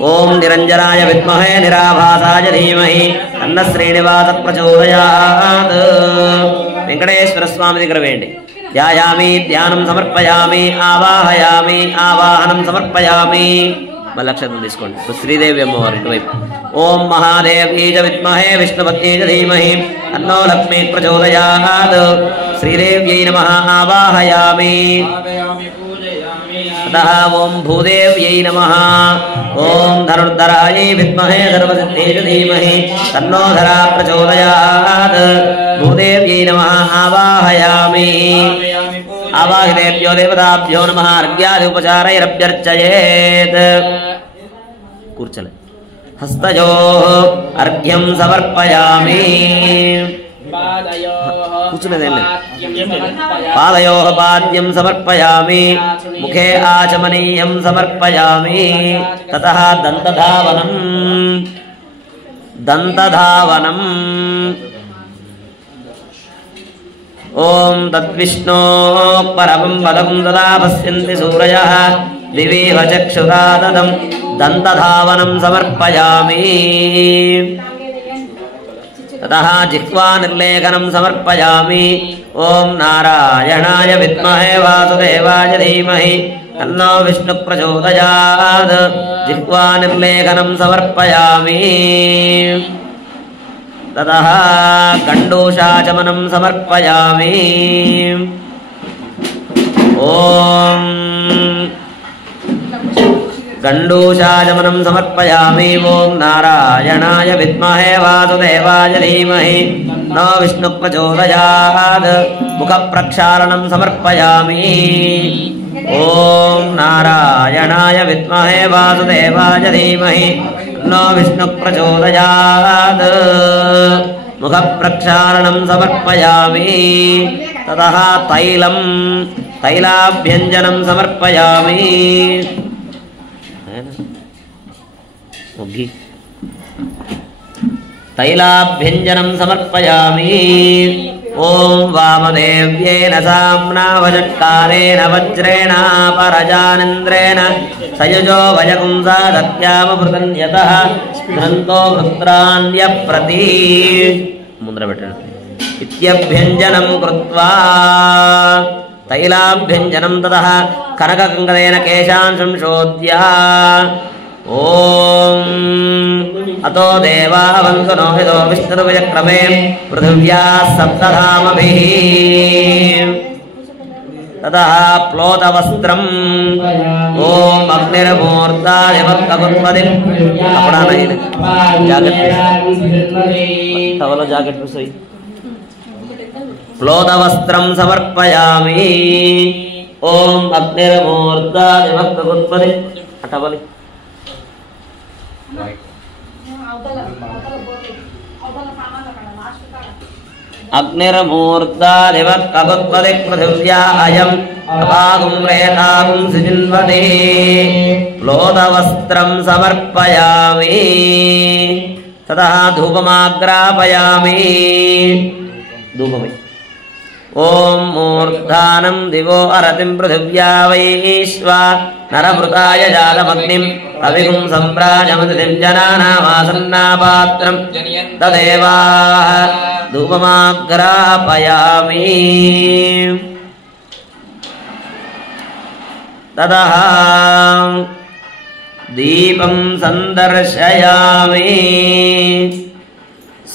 ఓం నిరంజనాయ విద్మహే నిరాభాసాయ ధీమహి తన్న శ్రీనివాస ప్రచోదయాత్. వెంకటేశ్వర స్వామి దగ్గర వేయండి. ధ్యాయామి ధ్యానం సమర్పయామి ఆవాహయామి ఆవాహనం సమర్పయామి. మళ్ళీ అక్షరం తీసుకోండి. శ్రీదేవి అమ్మవారి ఇటువైపు. ఓం మహాదేవీజ విద్మహే విష్ణుపత్నీజ ధీమహి తన్నో లక్ష్మీ ప్రచోదయాత్. శ్రీదేవ్యై నమః ఆవాహయామి. ततः ओम भूदेव्यै नमः. ओम धनुर्धरायै विद्महे सर्वसिद्धेय धीमहि तन्नो धरा प्रचोदयात्. भूदेव्यै नमः आवाहयामि. आवाहितेभ्यो देवताभ्यो नमः. अर्घ्यादि उपचारैरभ्यर्चयेत्. कूर्चले हस्तयोः अर्घ्यं समर्पयामि. पादयोः पाद्यं समर्पयामि. मुखे आचमनीयं समर्पयामि. ततः दन्तधावनम् ओम तद्विष्णो परमं पदं तदा पश्यन्ति सूरयः दिवीव चक्षुरा तदं दन्तधावनं समर्पयामि. ततः जिह्वा निर्लेखनं समर्पयामि. ओम नारायणाय विद्महे वासुदेवाय धीमहि तन्नो विष्णुः प्रचोदयात्. जिह्वा निर्लेखनं समर्पयामि. ततः गण्डूषाचमनं समर्पयामि. ओम गण्डूषाचमनं समर्पयामि. ओम नारायणाय विद्महे वासुदेवाय धीमहि तन्नो विष्णुः प्रचोदयात्. मुखप्रक्षालनं समर्पयामि. ओम नारायणाय विद्महे वासुदेवाय धीमहि तन्नो विष्णुः प्रचोदयात्. मुखप्रक्षालनं समर्पयामि. ततः तैलाभ्यञ्जनं समर्पयामि. तैलाभ्यञ्जनं समर्पयामि. ओम वामदेव्येन साम्ना वजत्कारेण वज्रेण परजानिन्द्रेण सयुजो वयकुंसा दत्यामभृतन्यतः ग्रन्थो वृत्राण्यप्रति इत्यभ्यञ्जनं कृत्वा तैलाभ्यञ्जनं ततः कनककङ्कणेन केशान् संशोध्य ओम अतो देवा वन्दनो हितो विष्णुर्विचक्रमे पृथिव्या सप्तधामभिः. ततः प्लोतवस्त्रम् ओम अग्निर्मूर्धादिवत्ककुत्पदिं कपड़ा नहीं जैकेट टवल जैकेट पे सही. प्लोतवस्त्रं समर्पयामि. ओम अग्निर्मूर्धादिवत्ककुत्पदिं टवल अग्निर्मूर्धादिवत्ककुत्पदिं पृथिव्या अयं अपागुं रेतागुं सिजिन्वते. प्लोतवस्त्रं समर्पयामि. ततः धूपमाग्रापयामि. धूपमे ओम मूर्धानं दिवो अरतिं पृथिव्या वैश्वा नरमृताय जातमग्निं अविगुं सम्प्राजमतिं जनानामासन्नापात्रं तदेवाः धूपमाग्रापयामि. ततः दीपं सन्दर्शयामि.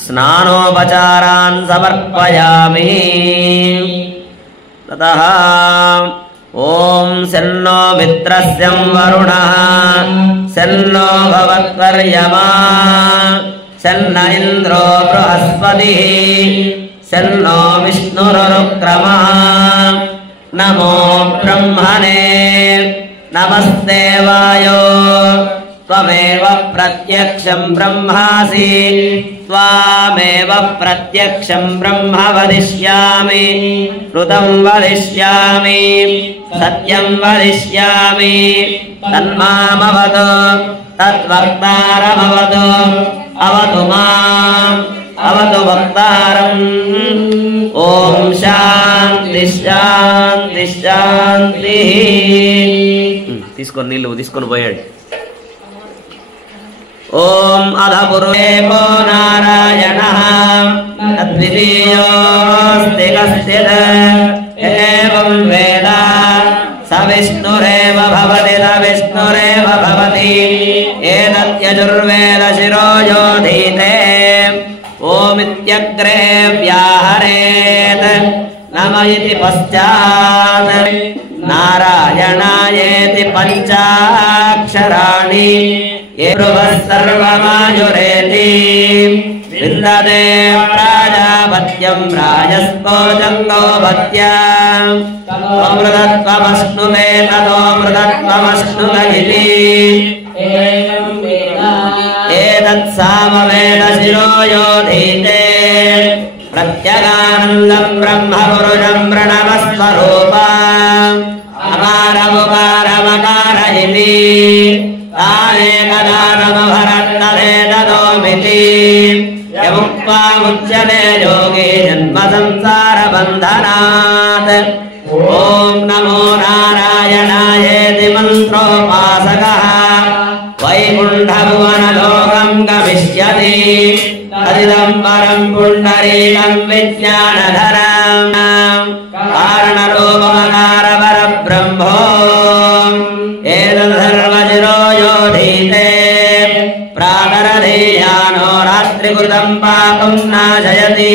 स्नानोपचारान् समर्पयामि. ततः ओम सन्नो मित्रस्यं वरुणः सन्नो भवत्वर्यमा सन्न इन्द्रो बृहस्पतिः सन्नो विष्णुरुक्रमः. नमो ब्रह्मणे नमस्ते वायो त्वमेव प्रत्यक्षं ब्रह्मासि त्वामेव प्रत्यक्षं ब्रह्म वदिष्यामि. ऋतं वदिष्यामि सत्यं वदिष्यामि. तन्मामवतु तद्वक्तारमवतु अवतु माम् अवतु वक्तारम्. ओम शांति शांति शांति. తీసుకొని నీళ్ళు తీసుకొని పోయాడు. ఓం అధపురుషేపో నారాయణః తద్వితీయోస్తి కశ్చిద్ ఏవం వేద స విష్ణురేవ భవతి న విష్ణురేవ భవతి ఏతద్యజుర్వేద శిరోయోధీతే ఓమిత్యగ్రే వ్యాహరేత్ నమ ఇతి పశ్చాత్ నారాయణాయేతి పంచాక్షరాణి సర్వమాయురేతి విందతే ప్రాజాపత్యం రాజస్కోజంగోపత్యం అమృతత్వమశ్నుతే తదోమృతత్వమశ్నుత ఇతి ఏతత్సామవేద శిరోయోధీతే ప్రత్యగానందం బ్రహ్మపురుషం ప్రణవస్వరూపం అకారముకారమకార ఇతి తానేకదానమభరత్తదేతదోమితి యముక్త్వాముచ్యతే యోగి జన్మ సంసార బంధనాత్ ఓం నమో నారాయణాయేతి మంత్రోపాసకః వైకుంఠభువనలోకం గమిష్యతి తదిదం పరం పుండరీకం విజ్ఞానధరం కారణరూపమకార పరబ్రహ్మో ఏతద్ధర్మశిరోయోధీతే ప్రాతరధీయానో రాత్రికృతం పాపం నాశయతి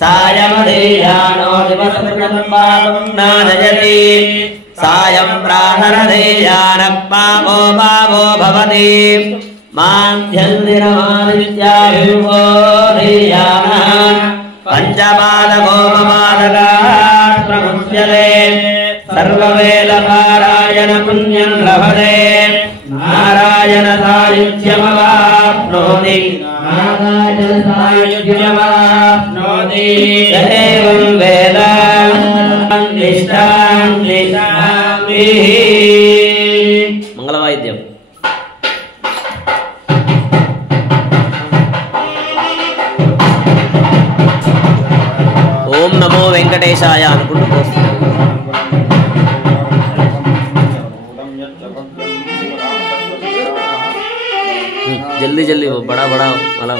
సాయమధీయానో దివసకృతం పాపం నాశయతి సాయం ప్రాతరధీయాన పాపో పాపో భవతి మాధ్యందిరమాదిత్యాభిర్వోధీయానః పంచపాదకోపపాదకాత్ ప్రముచ్యతే సర్వవేదపారాయణ పుణ్యం లభతే నారాయణ సాయుధ్యమవాప్నోతి ఏవం వేద మంగళవాయిద్యం. ఓం నమో వెంకటేశాయ అనుకుంటూ పోస్తుంది. जल्दी जल्दी वो बड़ा बड़ा मतलब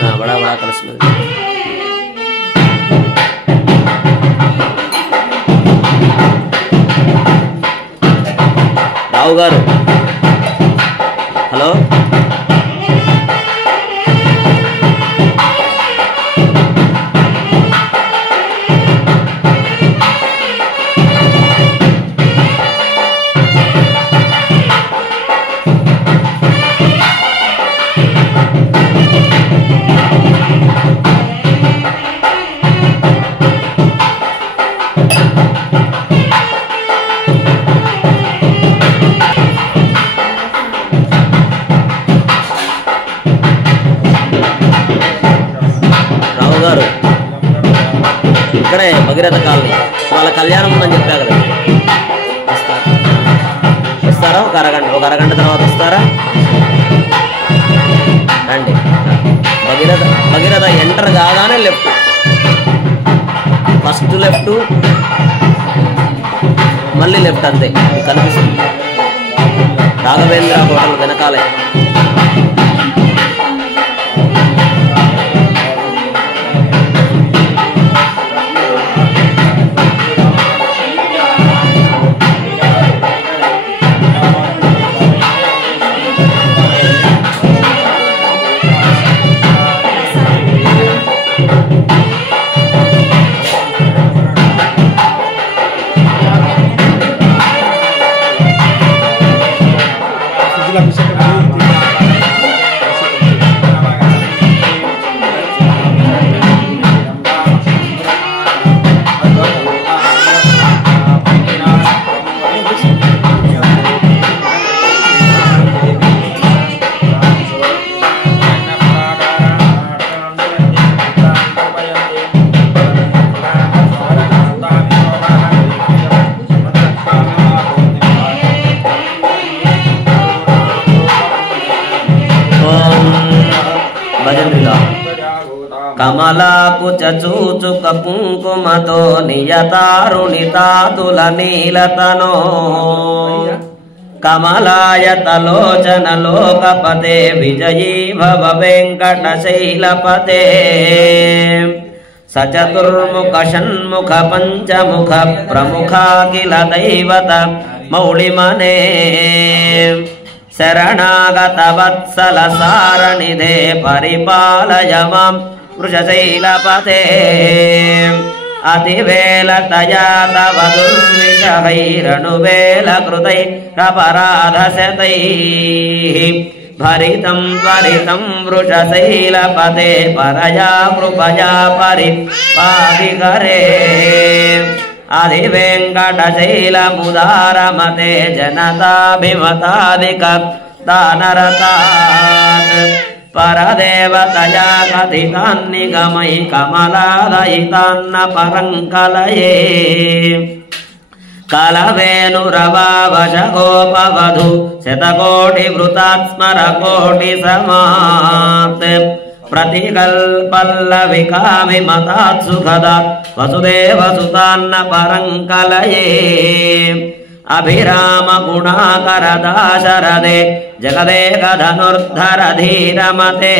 हाँ बड़ा बड़ा कलश में राव गारू हेलो ఇక్కడే భగీరథ కాలనీ వాళ్ళ కళ్యాణం ఉందని చెప్పా కదా. వస్తారా? ఒక అరగంట తర్వాత వస్తారా? రండి. భగీరథ ఎంటర్ కాగానే లెఫ్ట్, ఫస్ట్ లెఫ్ట్ మళ్ళీ లెఫ్ట్, అంతే కనిపిస్తుంది. రాఘవేంద్ర హోటల్ వెనకాలే. కమలాకుచ చూచుక కుంకుమతో, నియతారుణితాతుల నీలతనో, कमलायतलोचन लोकपते विजयी भव वेङ्कटशैलपते सचतुर्मुख षण्मुख पञ्चमुख प्रमुखाखिल दैवत मौलिमने शरणागत वत्सल सारनिधे परिपालय मां वृषशैलपते अतिवेलतया तव दुर्विषहैरनुवेलकृतैरपराधशतैः भरितं त्वरितं वृषशैलपते परया कृपया परिपाहि करे अधिवेङ्कटशैलमुदारमते जनताभिमतादिक दानरतात् परदेवतया कथितान्निगमयि कमलादयितान्न परङ्कलये कलवेणुरवावशगोपवधू शतकोटिवृतात् स्मरकोटिसमात् प्रतिकल्पल्लविकाभिमतात् सुखदात् वसुदेवसुतान्न परङ्कलये अभिराम गुणाकर दाशरथे जगदेकधनुर्धर धीरमते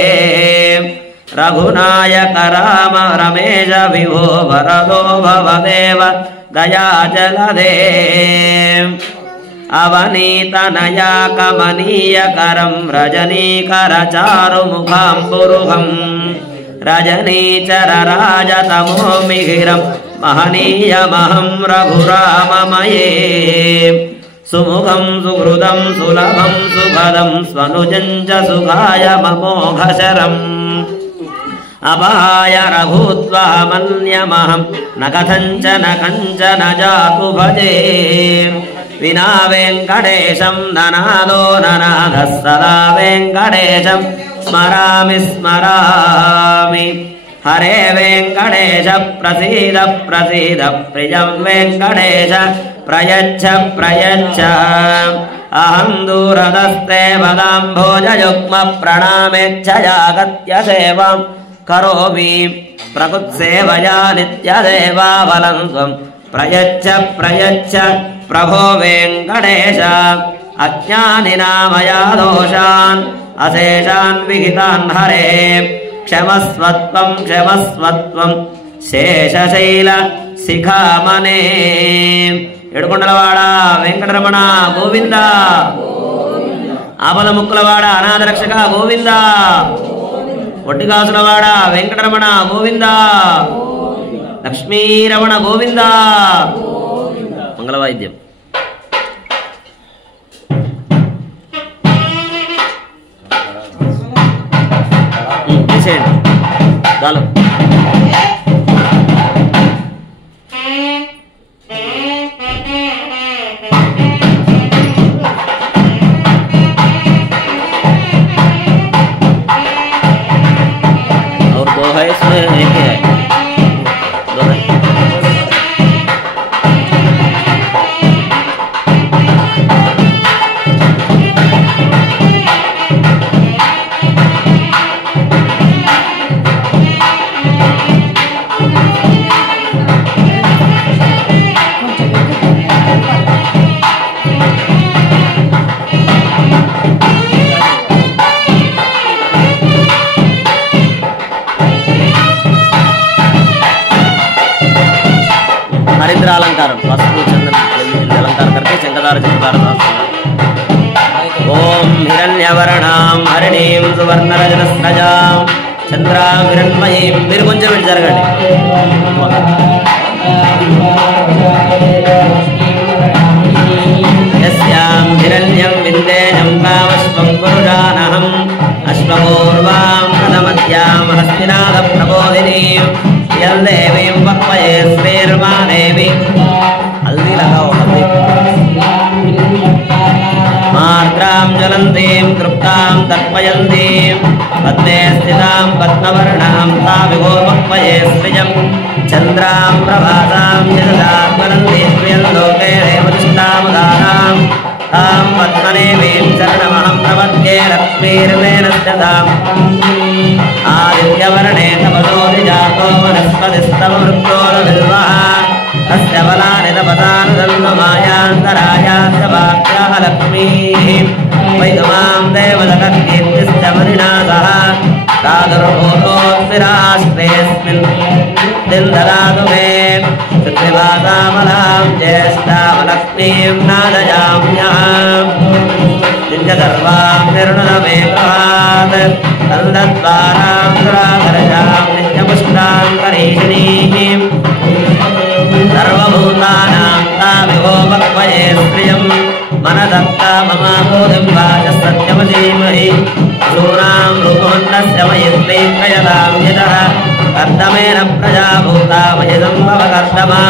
रघुनायक राम रमेश विभो वरदो भवदेव दयाजलधे अवनीतनया कमनीयकरं रजनीकर चारुमुखाम्बुरुहं रजनीचर राजतमो मिहिरं महनीयमहं रघुराममये सुमुखं सुहृदं सुलभं सुखदं स्वनुजं च सुखाय ममोघशरम् अपाय रघुत्वमन्यमहं न कथञ्चन कञ्चन जातु भजे विना वेङ्कटेशं ननादो ननादः सदा वेङ्कटेशं स्मरामि स्मरामि हरे वेङ्कटेश प्रसीद प्रसीद प्रियं वेङ्कटेश प्रयच्छ प्रयच्छ अहं दूरदस्ते वदाम्भोजयुग्म प्रणामेच्छयागत्य सेवां करोमि प्रकुत्सेवया नित्यदेवावलं त्वं प्रयच्छ प्रयच्छ प्रभो वेङ्कटेश अज्ञानिनामया दोषान् अशेषान् विहितान् हरे क्षमस्वत्वं क्षमस्वत्वं शेषशैल शिखामणे एडुकोंडलवाड वेंकटरमण गोविंद आपद मुक्कुलवाड अनाथरक्षक गोविंद ఒట్టిగాసులవాడ వెంకటరమణ గోవింద లక్ష్మీరమణ గోవింద మంగళవాయిద్యం చేసేయండి చాలు इसमें एक है दो है अलंकार वस्तु चंदन अलंकार करके चंद्रदार ओम हिरण्यवर्णां हरिणीं सुवर्णरजतस्रजां चंद्रां हिरण्मयीं మీరు కొంచెం ఇటు జరగండి यस्यां हिरण्यं विन्देयं कामश्वं पुरुषानहं अश्वपूर्वां प्रथमद्यां हस्तिनाथ प्रबोधिनीं यल्देवीं वक्मये श्रीर्मा देवी हल्दी लगाओ हल्दी मार्द्रां ज्वलन्तीं तृप्तां तर्पयन्तीं पद्मे स्थितां पद्मवर्णां ताविभो वक्मये श्रियं चन्द्रां प्रभासां जगदात्मनन्दीं प्रियल्लोके देवतिष्ठामुदानां तां पद्मनेवीं शरणमहं प्रपद्ये लक्ष्मीर्वेणस्यताम् आदित्यवर्णे तपसोऽधिजातो वनस्पतिस्तववृक्षोरविल्वः तस्य फलानि मायान्तरायाश्च लक्ष्मीः वैगमां देवदकर्कीर्तिश्च मणिनाथः प्रादुर्भूतोऽस्मिराष्ट्रेऽस्मिन् दिन्ददातु मे पृथ्वीवासामलां ज्येष्ठामलक्ष्मीं नादयाम्यहम् नित्यगर्वां निर्णमे प्रभात् नन्दद्वारां सुराधरजां नित्यपुष्टां करीषिणीं सर्वभूतानां तामिहो वक्वये श्रियं मनदत्ता मम बोधिं वाचः सत्यमधीमहि सूनां रूपोन्नस्य मयि श्रीत्रयदां यतः कर्दमेन प्रजाभूता मयिदं भव कर्दमा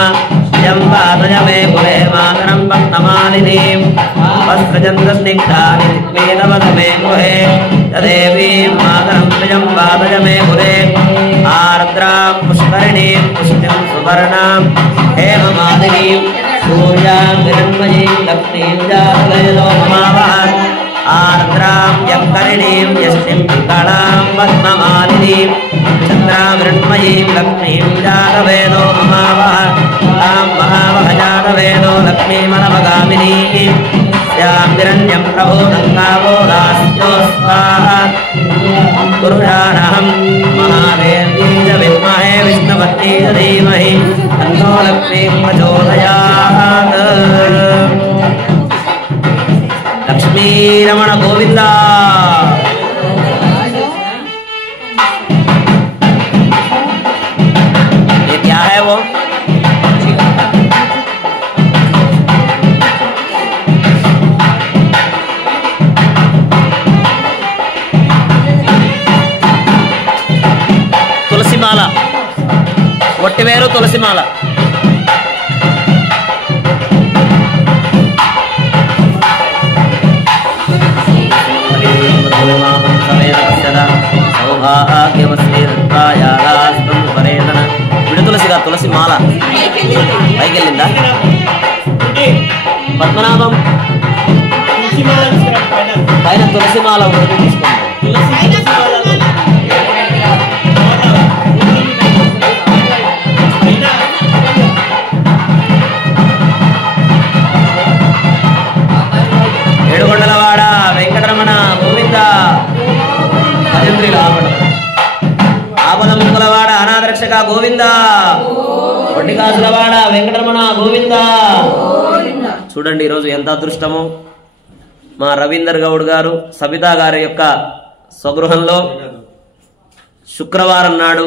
यं पातय मे कुले मातरं भक्तमालिनीं वस्त्रजन्तस्निग्धानि चित्मेदवद मे गृहे तदेवीं मातरं प्रियं पातय मे कुले आर्द्रां पुष्करिणीं पुष्टिं सुवर्णां हेममालिनीं सूर्यां हिरण्मयीं लक्ष्मीं जातवेदो ममावः आर्द्रां यत्करिणीं यष्टिं पिङ्गलां पद्ममालिनीं चन्द्रां हिरण्मयीं लक्ष्मीं जातवेदो ममावः तां महावः जातवेदो लक्ष्मीमनवगामिनीं स्यां हिरण्यं प्रभूतं कावो दास्यो स्वाहा पुरुषाणहं महादेवी च विद्महे विष्णुपत्नी च धीमहि तन्नो लक्ष्मीं प्रचोदयात्। लक्ष्मी रमण गोविंदा। ये क्या है वो? तुलसीमाला, वट्टिवेरु तुलसीमाला। విడుతులసిగా తులసి మాల పైకి వెళ్ళిందా? పద్మనాభం పైన తులసి మాల ఒకటి తీసుకోండి. ఏడుగొండలవాడ వెంకటరమణ గోవింద. ఆపద ముక్కలవాడ అనాథరక్షక గోవింద. ఒడ్డికాసులవాడ వెంకటరమణ గోవింద. చూడండి ఈరోజు ఎంత అదృష్టము. మా రవీందర్ గౌడ్ గారు సబితా గారి యొక్క స్వగృహంలో శుక్రవారం నాడు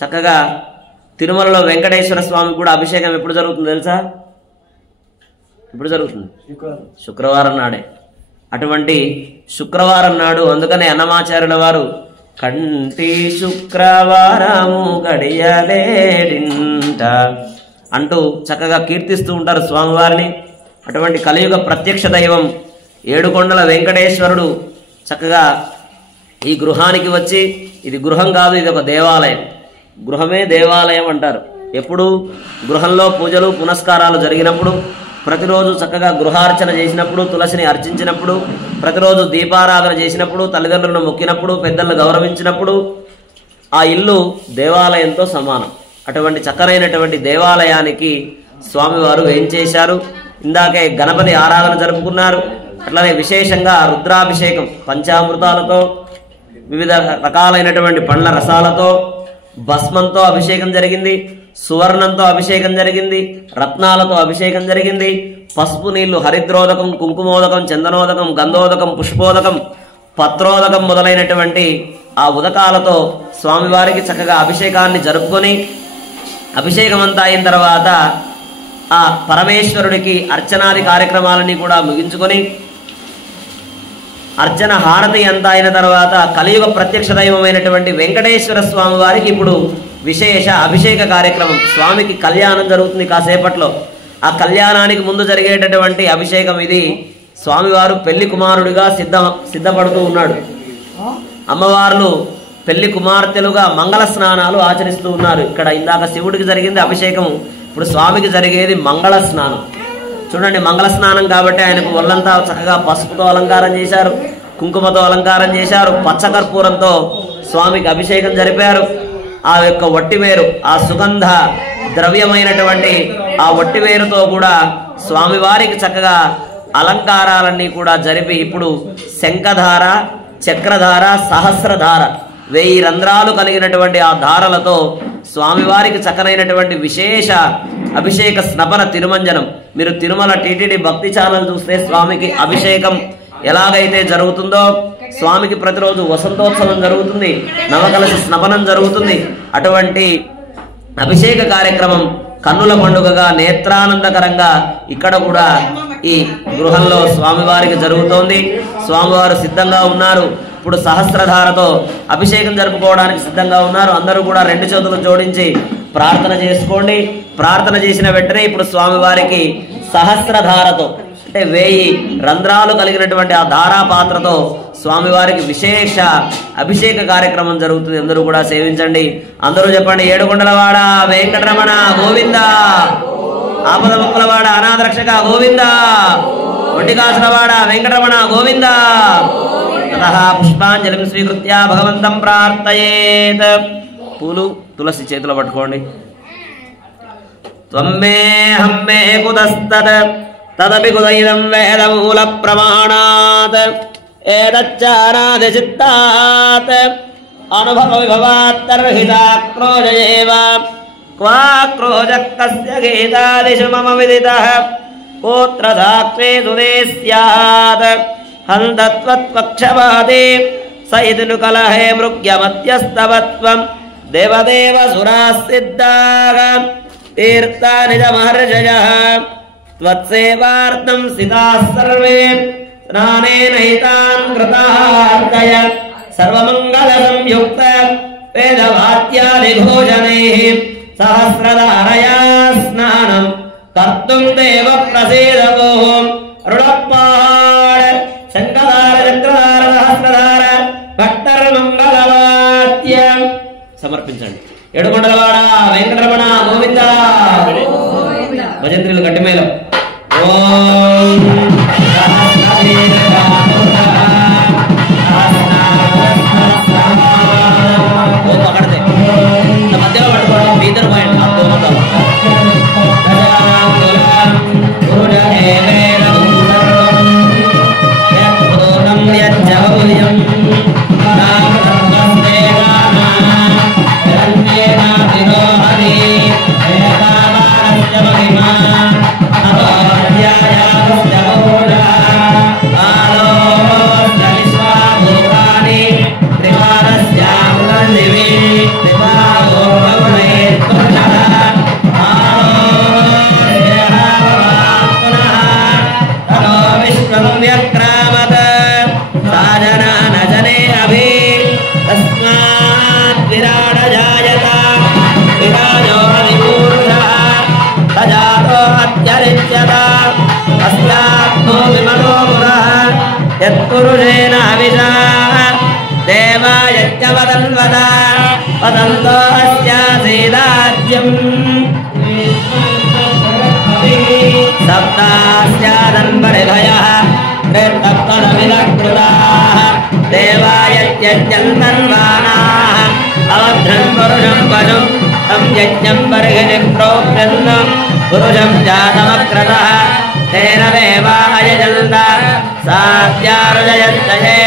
చక్కగా తిరుమలలో వెంకటేశ్వర స్వామి కూడా అభిషేకం ఎప్పుడు జరుగుతుంది తెలుసా? ఎప్పుడు జరుగుతుంది? శుక్రవారం నాడే. అటువంటి శుక్రవారం నాడు అందుకనే అన్నమాచార్యుల వారు కంటి శుక్రవారము గడియలేడింట అంటూ చక్కగా కీర్తిస్తూ ఉంటారు స్వామివారిని. అటువంటి కలియుగ ప్రత్యక్ష దైవం ఏడుకొండల వెంకటేశ్వరుడు చక్కగా ఈ గృహానికి వచ్చి, ఇది గృహం కాదు, ఇది ఒక దేవాలయం. గృహమే దేవాలయం అంటారు. ఎప్పుడు గృహంలో పూజలు పునస్కారాలు జరిగినప్పుడు, ప్రతిరోజు చక్కగా గృహార్చన చేసినప్పుడు, తులసిని అర్చించినప్పుడు, ప్రతిరోజు దీపారాధన చేసినప్పుడు, తల్లిదండ్రులను మొక్కినప్పుడు, పెద్దలను గౌరవించినప్పుడు ఆ ఇల్లు దేవాలయంతో సమానం. అటువంటి చక్కరైనటువంటి దేవాలయానికి స్వామివారు ఏం చేశారు? ఇందాకే గణపతి ఆరాధన జరుపుకున్నారు. అట్లనే విశేషంగా రుద్రాభిషేకం పంచామృతాలతో, వివిధ రకాలైనటువంటి పండ్ల రసాలతో, భస్మంతో అభిషేకం జరిగింది, సువర్ణంతో అభిషేకం జరిగింది, రత్నాలతో అభిషేకం జరిగింది, పసుపు నీళ్లు, హరిద్రోదకం, కుంకుమోదకం, చందనోదకం, గంధోదకం, పుష్పోదకం, పత్రోదకం మొదలైనటువంటి ఆ ఉదకాలతో స్వామివారికి చక్కగా అభిషేకాన్ని జరుపుకొని, అభిషేకం అంతా అయిన తర్వాత ఆ పరమేశ్వరుడికి అర్చనాది కార్యక్రమాలని కూడా ముగించుకొని, అర్చన హారతి అంతా అయిన తర్వాత కలియుగ ప్రత్యక్ష దైవమైనటువంటి వెంకటేశ్వర స్వామి వారికి ఇప్పుడు విశేష అభిషేక కార్యక్రమం. స్వామికి కళ్యాణం జరుగుతుంది కాసేపట్లో. ఆ కళ్యాణానికి ముందు జరిగేటటువంటి అభిషేకం ఇది. స్వామివారు పెళ్లి కుమారుడిగా సిద్ధపడుతూ ఉన్నాడు. అమ్మవార్లు పెళ్లి కుమార్తెలుగా మంగళ స్నానాలు ఆచరిస్తూ ఉన్నారు. ఇక్కడ ఇందాక శివుడికి జరిగింది అభిషేకం, ఇప్పుడు స్వామికి జరిగేది మంగళ స్నానం. చూడండి, మంగళ స్నానం కాబట్టి ఆయనకు ఒళ్ళంతా చక్కగా పసుపుతో అలంకారం చేశారు, కుంకుమతో అలంకారం చేశారు, పచ్చకర్పూరంతో స్వామికి అభిషేకం జరిపారు. ఆ యొక్క వట్టివేరు, ఆ సుగంధ ద్రవ్యమైనటువంటి ఆ ఒట్టివేరుతో కూడా స్వామివారికి చక్కగా అలంకారాలన్నీ కూడా జరిపి ఇప్పుడు శంఖధార, చక్రధార, సహస్రధార 1000 రంధ్రాలు కలిగినటువంటి ఆ ధారలతో స్వామివారికి చక్కనైనటువంటి విశేష అభిషేక స్నపన తిరుమంజనం. మీరు తిరుమల టీటీడీ భక్తి ఛానల్ చూస్తే స్వామికి అభిషేకం ఎలాగైతే జరుగుతుందో, స్వామికి ప్రతిరోజు వసంతోత్సవం జరుగుతుంది, నవకలశ స్నపనం జరుగుతుంది. అటువంటి అభిషేక కార్యక్రమం కన్నుల పండుగగా నేత్రానందకరంగా ఇక్కడ కూడా ఈ గృహంలో స్వామివారికి జరుగుతోంది. స్వామివారు సిద్ధంగా ఉన్నారు. ఇప్పుడు సహస్రధారతో అభిషేకం జరుపుకోవడానికి సిద్ధంగా ఉన్నారు. అందరూ కూడా 2 చేతులు జోడించి ప్రార్థన చేసుకోండి. ప్రార్థన చేసిన వెంటనే ఇప్పుడు స్వామివారికి సహస్రధారతో అంటే 1000 రంధ్రాలు కలిగినటువంటి ఆ ధారా పాత్రతో స్వామివారికి విశేష అభిషేక కార్యక్రమం జరుగుతుంది. అందరూ కూడా సేవించండి. అందరూ చెప్పండి, ఏడుకొండలవాడ వెంకటరమణ గోవింద, ఆపద మొక్కలవాడ అనాథరక్షక గోవింద, ఒంటికాసులవాడ వెంకటరమణ గోవింద. తతః పుష్పాంజలిం స్వీకృత్య భగవంతం ప్రార్థయేత్. పూలు తులసి చేతిలో పట్టుకోండి. త్వమ్మే హమ్మే కుతస్తత్ తదపి కుదైదం వేదమూల ప్రమాణాత్ ఏతచ్చానాది చిత్తాత్ అనుభవ విభవాత్తర్హితాక్రోజయేవ క్వా క్రోజః కస్య గీతాదిషు మమ విదితః కోత్ర సాక్షే సుదే స్యాత్ హంతత్వత్పక్షపాదే స ఇదును కలహే మృగ్యమత్యస్తవత్వం దేవదేవ సురాసిద్ధాః తీర్థాని చ మహర్షయః త్వత్సేవార్థం స్థితాః సర్వే స్నానేనైతాన్ కృతార్థయ సర్వమంగళ సంయుక్త వేదవాద్యాది భోజనైః సహస్రధారయా స్నానం కర్తుం దేవ ప్రసీదవో. రుణపాడ శంఖధార, చక్రధార, సహస్రధార, భక్తర్మంగళవాద్య సమర్పించండి. ఏడుకొండలవాడ వెంకటరమణ గోవింద. భజంత్రులు గట్టిమేలో ఓం పకడతే మధ్యలో పట్టుకోండి. మీ ఇద్దరు పోయండి. యత్పురుషేణ అవిషా దేవాయజ్ఞవదన్వద వదంతో అస్యాసీదాజ్యం సప్తాస్యాదన్వరిభయః రేత్తపదవిదకృతాః దేవాయజ్ఞంతన్వానాః అవధ్రన్ పురుషం పశుం తం యజ్ఞం బర్హిణి ప్రోక్ష్యన్న పురుషం జాతమక్రతః తేన దేవాయజంత సాధ్యారుజయంతయే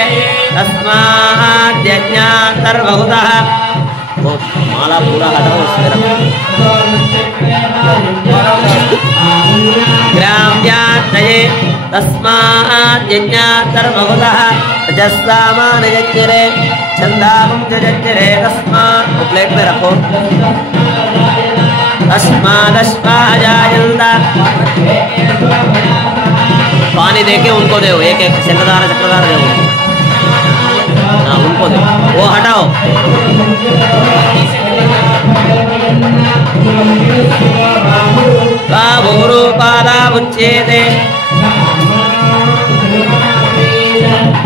తస్మాద్యజ్ఞాత్ సర్వహుతః. మాలా పూరా హటాओ గ్రామ్యాత్తయే తస్మాద్యజ్ఞాత్ సర్వహుతః. రజస్సామాని యజ్ఞరే छंदागम जजरे तस्मात् प्लेट में रखो तस्मादश्वाजायन्ता पानी देके उनको दो एक एक चक्रधार दो उनको दो वो हटाओ बाहुरूपादा उच्येते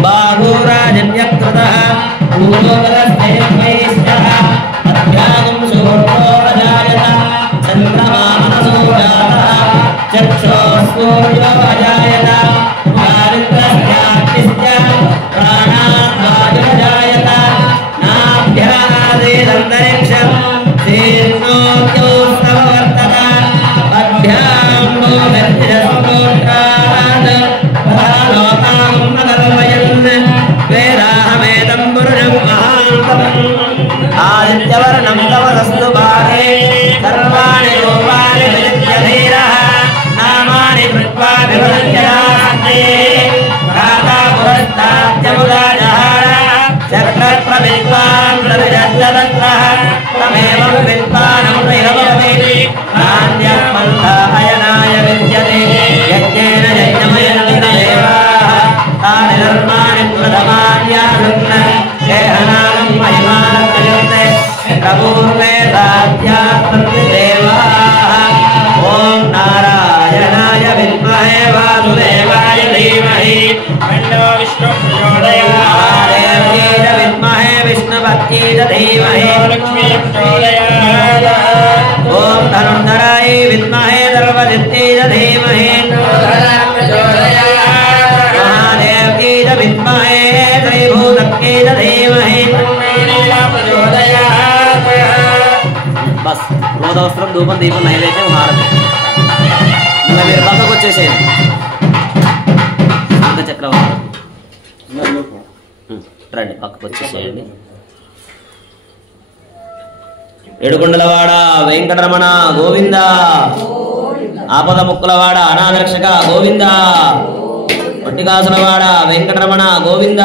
बाहुराजन्यकृतः पूर्वोदरस्तेभ्यैश्चः अध्यागं सुवर्णोऽजायत चन्द्रमानसो जातः चक्षुःसूर्योऽजायत चारित्रस्याग्निश्च प्राणाद्वायुरजायत नाभ्यादेदन्तरिक्षं तीर्णोऽद्योत्सववर्त तमेवं विद्वानं नैरवमेति नान्यमन्थायनाय विद्यते यज्ञेन यज्ञमयनन्तदेवाः तानि धर्माणि प्रथमान्यानुन्न देहनानं महिमानन्तयुक्ते प्रपूर्वे साध्यात्मन्ति देवाः ॐ नारायणाय विद्महे वासुदेवाय धीमहि तन्नो विष्णुः प्रचोदयात् विद्महे विष्णुपत्यै धीमहि लक्ष्मी प्रचोदयात् ॐ धनुर्धराय विद्महे सर्वजित्यै धीमहि महादेव्यै विद्महे श्रीभूतत्यै धीमहि बस रोदवस्त्रं धूपं दीपं नैवेद्యం హారతి ఇంకా మీరు పక్కకు వచ్చేసేయండి ఇంకా చక్రవర్తి రండి పక్కకు వచ్చేసేయండి ఏడుకొండలవాడ వెంకటరమణ గోవింద ఆపద ముక్కులవాడ అనాథరక్షక గోవింద పట్టికాసులవాడ వెంకటరమణ గోవింద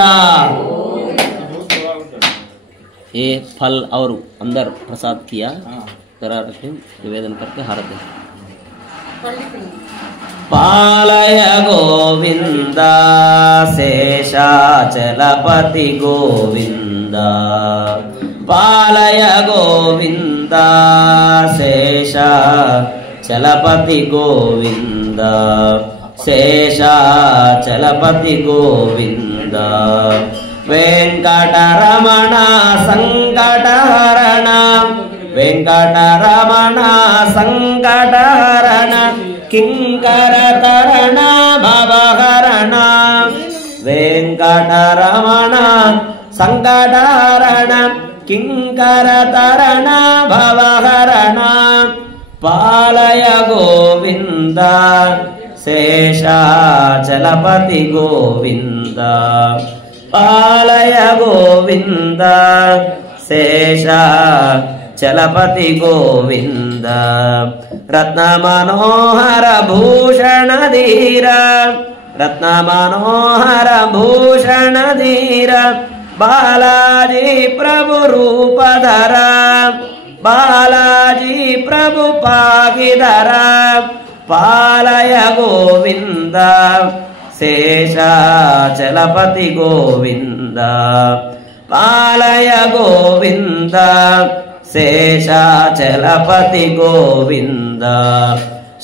ये फल और अंदर प्रसाद किया जरा रखें निवेदन करके हारते पालय गोविंद शेषाचलपति गोविंद पालय गोविंद शेषाचलपति गोविंद शेषाचलपति गोविंद वेंकटरमण संकटहरण वेंकटरमण संकटहरण किंकरतरण भवहरण वेंकटरमण संकटहरण किंकरतरण भवहरण पालय गोविंद शेषाचलपति गोविंद पालय गोविंद शेषाचलपति गोविंद रत्नमनोहर भूषण धीर रत्नमनोहर भूषण धीर बालाजी प्रभु रूपधर बालाजी प्रभु पागिधर पालय गोविंद शेषाचलपति गोविंद पालय गोविंद शेषाचलपति गोविंद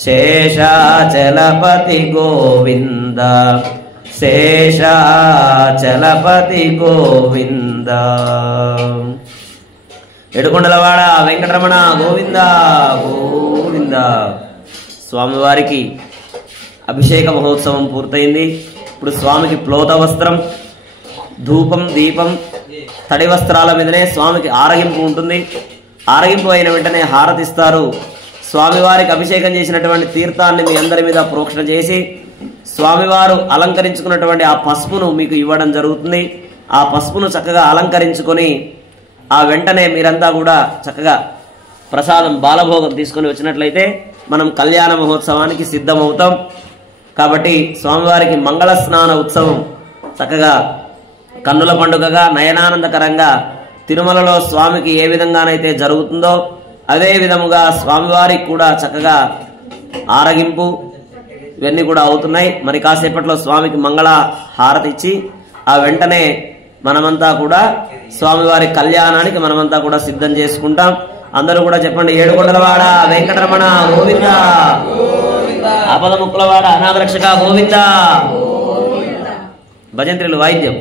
शेषाचलपति गोविंद शेषाचलपति गोविंद ఏడుకొండలవాడ వెంకటరమణ గోవింద గోవింద స్వామివారికి అభిషేక మహోత్సవం పూర్తయింది. ఇప్పుడు స్వామికి ప్లోత వస్త్రం, ధూపం, దీపం, తడి వస్త్రాల మీదనే స్వామికి ఆరగింపు ఉంటుంది. ఆరగింపు అయిన వెంటనే హారతిస్తారు. స్వామివారికి అభిషేకం చేసినటువంటి తీర్థాన్ని మీ అందరి మీద ప్రోక్షణ చేసి స్వామివారు అలంకరించుకున్నటువంటి ఆ పసుపును మీకు ఇవ్వడం జరుగుతుంది. ఆ పసుపును చక్కగా అలంకరించుకొని ఆ వెంటనే మీరంతా కూడా చక్కగా ప్రసాదం బాలభోగం తీసుకొని వచ్చినట్లయితే మనం కళ్యాణ మహోత్సవానికి సిద్ధమవుతాం. కాబట్టి స్వామివారికి మంగళ స్నాన ఉత్సవం చక్కగా కన్నుల పండుగగా నయనానందకరంగా తిరుమలలో స్వామికి ఏ విధంగానైతే జరుగుతుందో అదే విధముగా స్వామివారికి కూడా చక్కగా ఆరగింపు ఇవన్నీ కూడా అవుతున్నాయి. మరి కాసేపట్లో స్వామికి మంగళ హారతి ఇచ్చి ఆ వెంటనే మనమంతా కూడా స్వామివారి కళ్యాణానికి మనమంతా కూడా సిద్ధం చేసుకుంటాం. అందరూ కూడా చెప్పండి, ఏడుకొండలవాడ వెంకటరమణ గోవింద, ఆపద ముక్కులవాడ అనాథరక్షక గోవింద. భజంత్రులు వాయిద్యం.